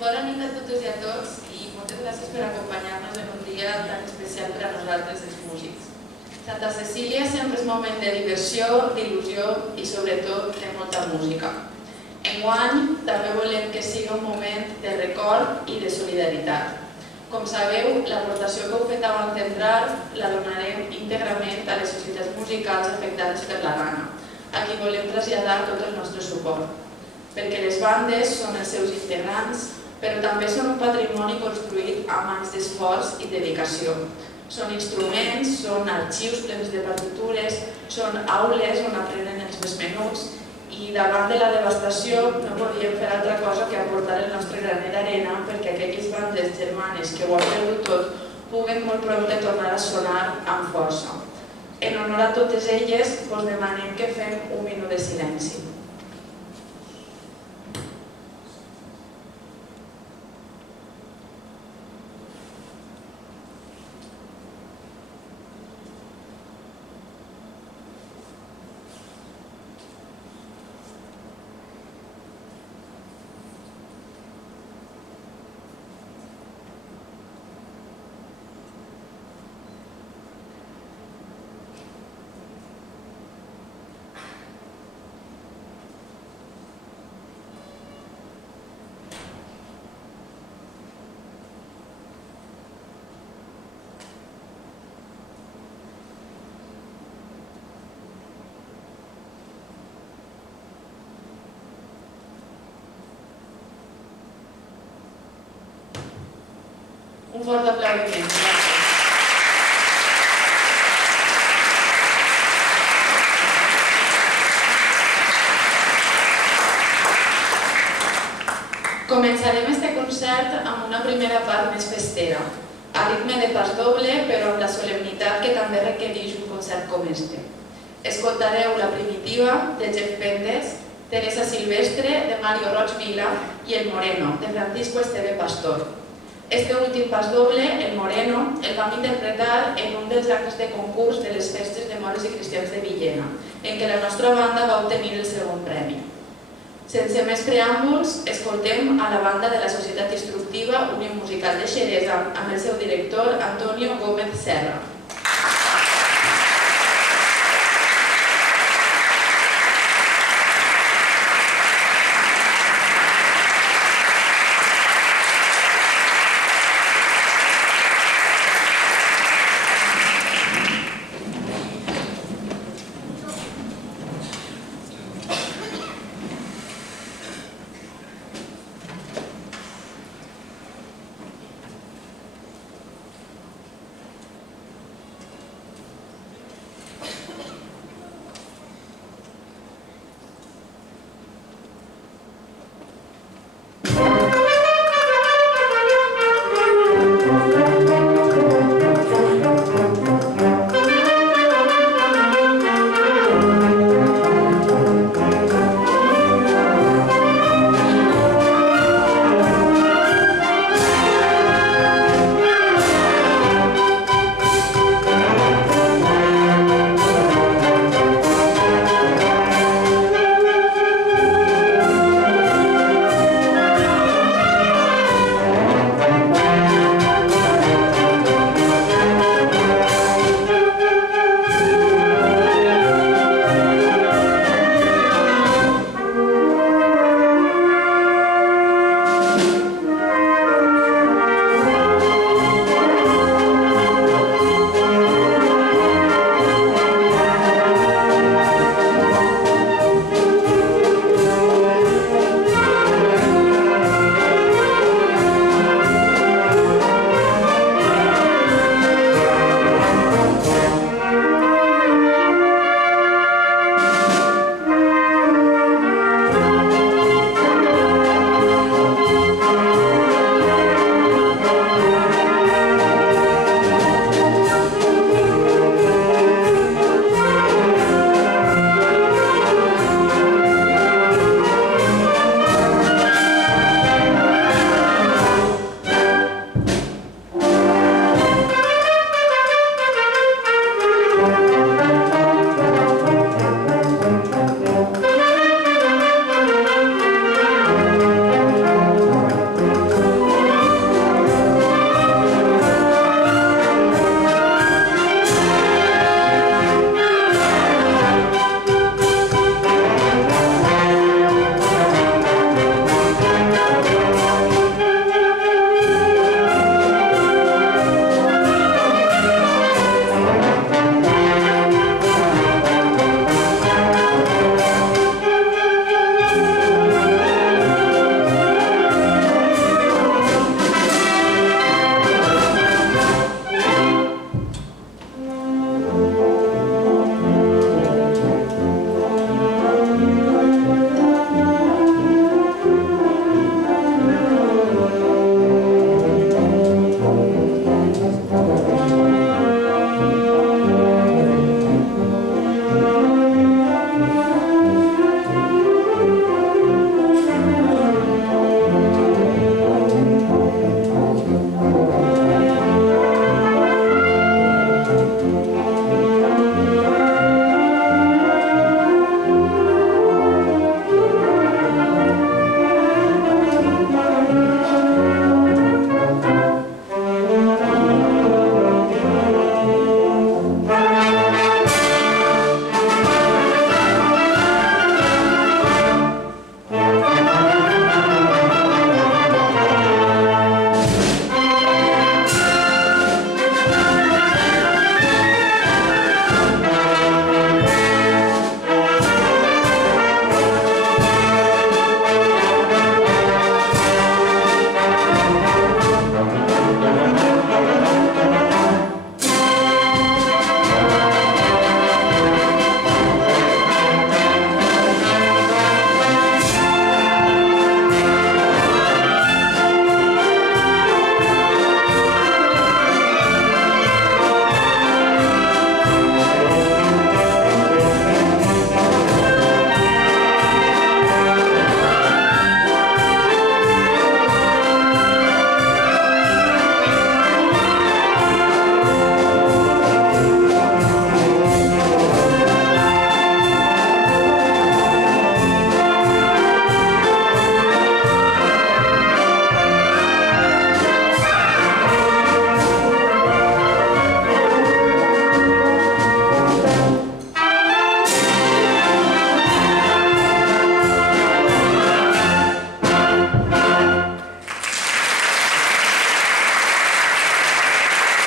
Bona nit a totes i a tots i moltes gràcies per acompanyar-nos en un dia tan especial per a nosaltres, els músics. Santa Cecília sempre és moment de diversió, d'il·lusió i sobretot de molta música. Enguany també volem que sigui un moment de record i de solidaritat. Com sabeu, l'aportació que heu fet abans d'entrar la donarem íntegrament a les societats musicals afectades per la gana, a qui volem traslladar tot el nostre suport. Perquè les bandes són els seus integrants, però també són un patrimoni construït amb anys d'esforç i dedicació. Són instruments, són arxius plens de partitures, són aules on aprenen els més menuts i davant de la devastació no podíem fer altra cosa que aportar el nostre granet d'arena perquè aquelles bandes germanes que ho han perdut tot puguen molt prompte tornar a sonar amb força. En honor a totes elles, us demanem que fem un minut de silenci. Un fort aplaudiment. Començarem este concert amb una primera part més festera, a ritme de pas doble, però amb la solemnitat que també requereix un concert com este. Escoltareu La Primitiva, de Jeff Pendes, Teresa Silvestre, de Mario Roig Vila, i El Moreno, de Francisco Esteve Pastor. Este últim pas doble, El Moreno, el vam interpretar en un dels actes de concurs de les festes de Mores i Cristians de Villena, en què la nostra banda va obtenir el segon premi. Sense més preàmbuls, escoltem a la banda de la Societat Instructiva Unió Musical de Xeresa amb el seu director Antonio Gómez Serra.